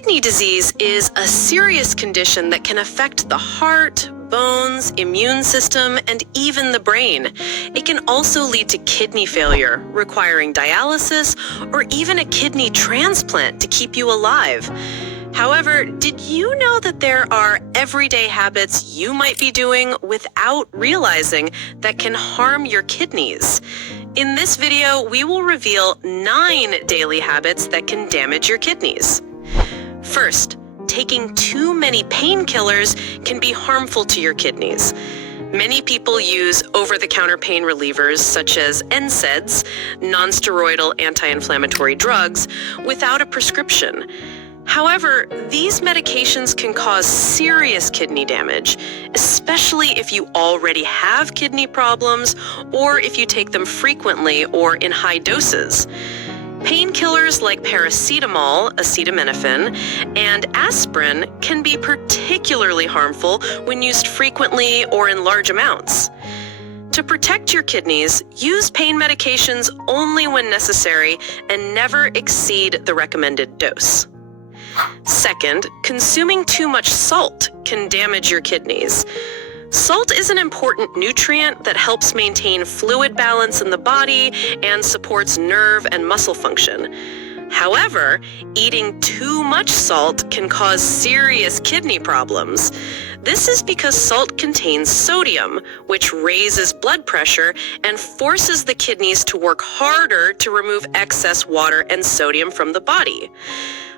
Kidney disease is a serious condition that can affect the heart, bones, immune system, and even the brain. It can also lead to kidney failure, requiring dialysis or even a kidney transplant to keep you alive. However, did you know that there are everyday habits you might be doing without realizing that can harm your kidneys? In this video, we will reveal 9 daily habits that can damage your kidneys. First, taking too many painkillers can be harmful to your kidneys. Many people use over-the-counter pain relievers such as NSAIDs, non-steroidal anti-inflammatory drugs, without a prescription. However, these medications can cause serious kidney damage, especially if you already have kidney problems or if you take them frequently or in high doses. Painkillers like paracetamol, acetaminophen, and aspirin can be particularly harmful when used frequently or in large amounts. To protect your kidneys, use pain medications only when necessary and never exceed the recommended dose. Second, consuming too much salt can damage your kidneys. Salt is an important nutrient that helps maintain fluid balance in the body and supports nerve and muscle function. However, eating too much salt can cause serious kidney problems. This is because salt contains sodium, which raises blood pressure and forces the kidneys to work harder to remove excess water and sodium from the body.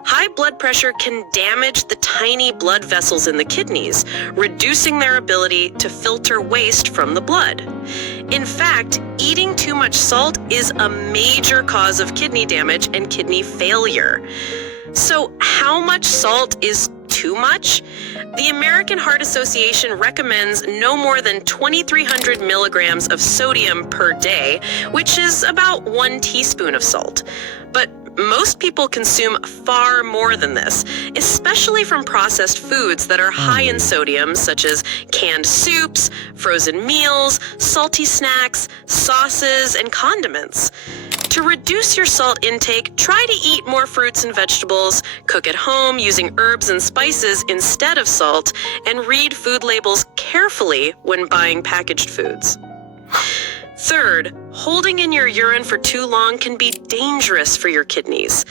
High blood pressure can damage the tiny blood vessels in the kidneys, reducing their ability to filter waste from the blood. In fact, eating too much salt is a major cause of kidney damage and kidney failure. So, how much salt is too much? The American Heart Association recommends no more than 2,300 milligrams of sodium per day, which is about 1 teaspoon of salt. But most people consume far more than this, especially from processed foods that are high in sodium, such as canned soups, frozen meals, salty snacks, sauces, and condiments. To reduce your salt intake, try to eat more fruits and vegetables, cook at home using herbs and spices instead of salt, and read food labels carefully when buying packaged foods. Third, holding in your urine for too long can be dangerous for your kidneys.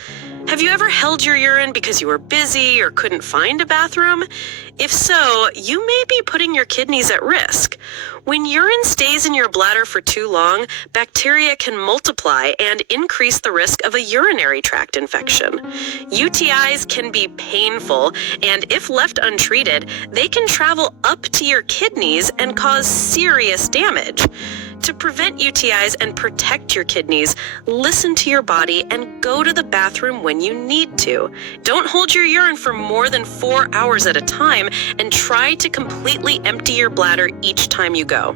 Have you ever held your urine because you were busy or couldn't find a bathroom? If so, you may be putting your kidneys at risk. When urine stays in your bladder for too long, bacteria can multiply and increase the risk of a urinary tract infection. UTIs can be painful, and if left untreated, they can travel up to your kidneys and cause serious damage. To prevent UTIs and protect your kidneys, listen to your body and go to the bathroom when you need to. Don't hold your urine for more than 4 hours at a time, and try to completely empty your bladder each time you go.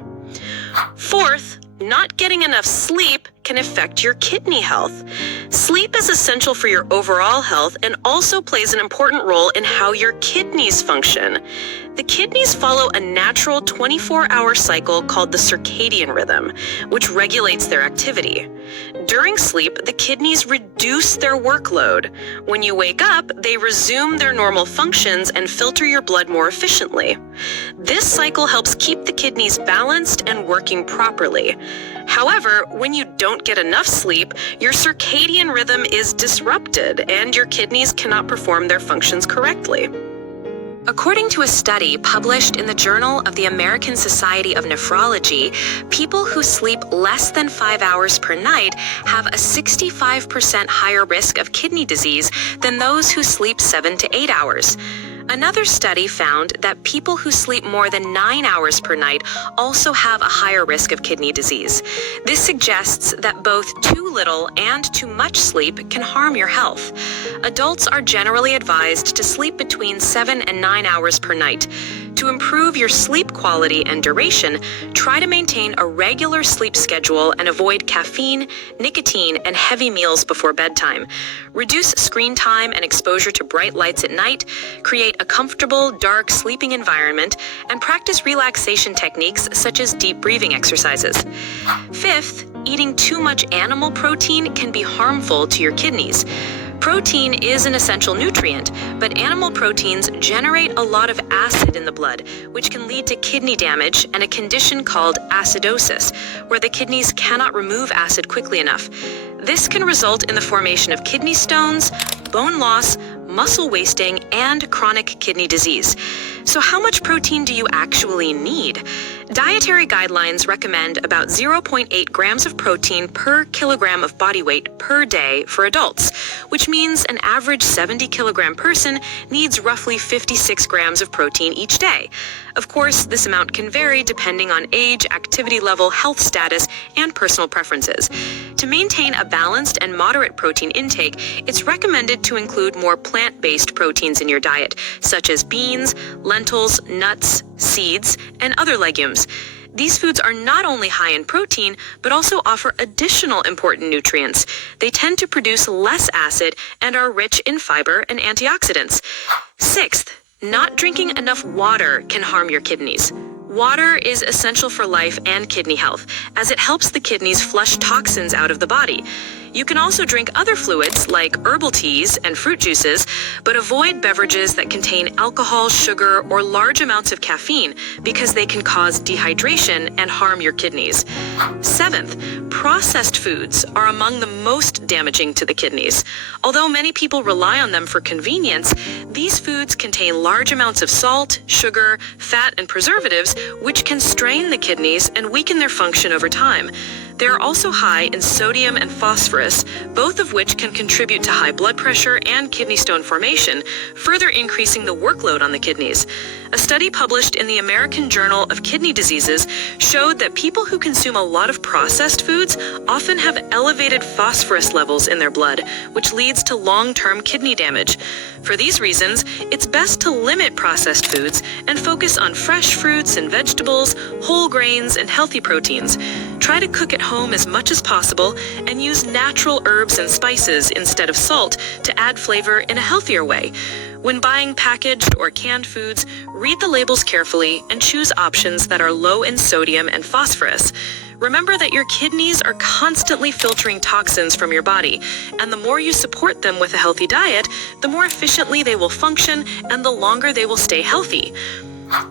Fourth, not getting enough sleep can affect your kidney health. Sleep is essential for your overall health and also plays an important role in how your kidneys function. The kidneys follow a natural 24-hour cycle called the circadian rhythm, which regulates their activity. During sleep, the kidneys reduce their workload. When you wake up, they resume their normal functions and filter your blood more efficiently. This cycle helps keep the kidneys balanced and working properly. However, when you don't get enough sleep, your circadian rhythm is disrupted and your kidneys cannot perform their functions correctly. According to a study published in the Journal of the American Society of Nephrology, people who sleep less than 5 hours per night have a 65% higher risk of kidney disease than those who sleep 7 to 8 hours. Another study found that people who sleep more than 9 hours per night also have a higher risk of kidney disease. This suggests that both too little and too much sleep can harm your health. Adults are generally advised to sleep between 7 and 9 hours per night. To improve your sleep quality and duration, try to maintain a regular sleep schedule and avoid caffeine, nicotine, and heavy meals before bedtime. Reduce screen time and exposure to bright lights at night, create a comfortable, dark sleeping environment, and practice relaxation techniques such as deep breathing exercises. Fifth, eating too much animal protein can be harmful to your kidneys. Protein is an essential nutrient, but animal proteins generate a lot of acid in the blood, which can lead to kidney damage and a condition called acidosis, where the kidneys cannot remove acid quickly enough. This can result in the formation of kidney stones, bone loss, muscle wasting, and chronic kidney disease. So how much protein do you actually need? Dietary guidelines recommend about 0.8 grams of protein per kilogram of body weight per day for adults, which means an average 70-kilogram person needs roughly 56 grams of protein each day. Of course, this amount can vary depending on age, activity level, health status, and personal preferences. To maintain a balanced and moderate protein intake, it's recommended to include more plant-based proteins in your diet, such as beans, lentils, nuts, seeds, and other legumes. These foods are not only high in protein, but also offer additional important nutrients. They tend to produce less acid and are rich in fiber and antioxidants. Sixth, not drinking enough water can harm your kidneys. Water is essential for life and kidney health, as it helps the kidneys flush toxins out of the body. You can also drink other fluids like herbal teas and fruit juices, but avoid beverages that contain alcohol, sugar, or large amounts of caffeine because they can cause dehydration and harm your kidneys. Seventh, processed foods are among the most damaging to the kidneys. Although many people rely on them for convenience, these foods contain large amounts of salt, sugar, fat, and preservatives, which can strain the kidneys and weaken their function over time. They are also high in sodium and phosphorus, both of which can contribute to high blood pressure and kidney stone formation, further increasing the workload on the kidneys. A study published in the American Journal of Kidney Diseases showed that people who consume a lot of processed foods often have elevated phosphorus levels in their blood, which leads to long-term kidney damage. For these reasons, it's best to limit processed foods and focus on fresh fruits and vegetables, whole grains, and healthy proteins. Try to cook at home as much as possible and use natural herbs and spices instead of salt to add flavor in a healthier way. When buying packaged or canned foods, read the labels carefully and choose options that are low in sodium and phosphorus. Remember that your kidneys are constantly filtering toxins from your body, and the more you support them with a healthy diet, the more efficiently they will function and the longer they will stay healthy.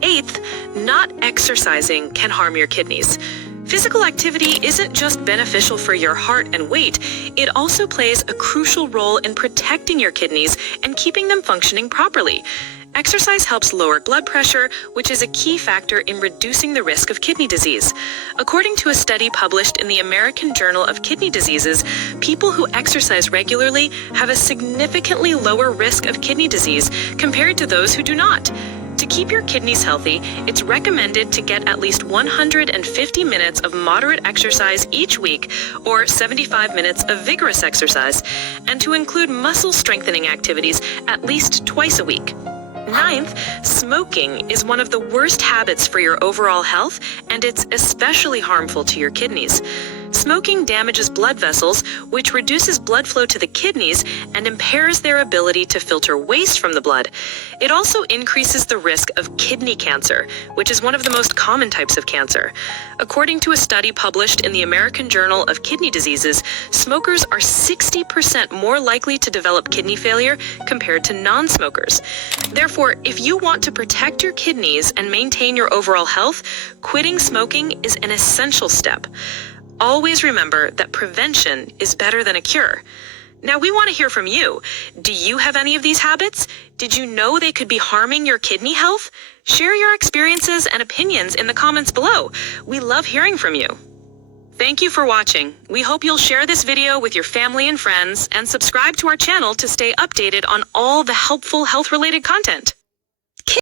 Eighth, not exercising can harm your kidneys. Physical activity isn't just beneficial for your heart and weight, it also plays a crucial role in protecting your kidneys and keeping them functioning properly. Exercise helps lower blood pressure, which is a key factor in reducing the risk of kidney disease. According to a study published in the American Journal of Kidney Diseases, people who exercise regularly have a significantly lower risk of kidney disease compared to those who do not. To keep your kidneys healthy, it's recommended to get at least 150 minutes of moderate exercise each week, or 75 minutes of vigorous exercise, and to include muscle strengthening activities at least twice a week. Ninth, smoking is one of the worst habits for your overall health, and it's especially harmful to your kidneys. Smoking damages blood vessels, which reduces blood flow to the kidneys and impairs their ability to filter waste from the blood. It also increases the risk of kidney cancer, which is one of the most common types of cancer. According to a study published in the American Journal of Kidney Diseases, smokers are 60% more likely to develop kidney failure compared to non-smokers. Therefore, if you want to protect your kidneys and maintain your overall health, quitting smoking is an essential step. Always remember that prevention is better than a cure. Now, we want to hear from you. Do you have any of these habits? Did you know they could be harming your kidney health? Share your experiences and opinions in the comments below. We love hearing from you. Thank you for watching. We hope you'll share this video with your family and friends and subscribe to our channel to stay updated on all the helpful health-related content.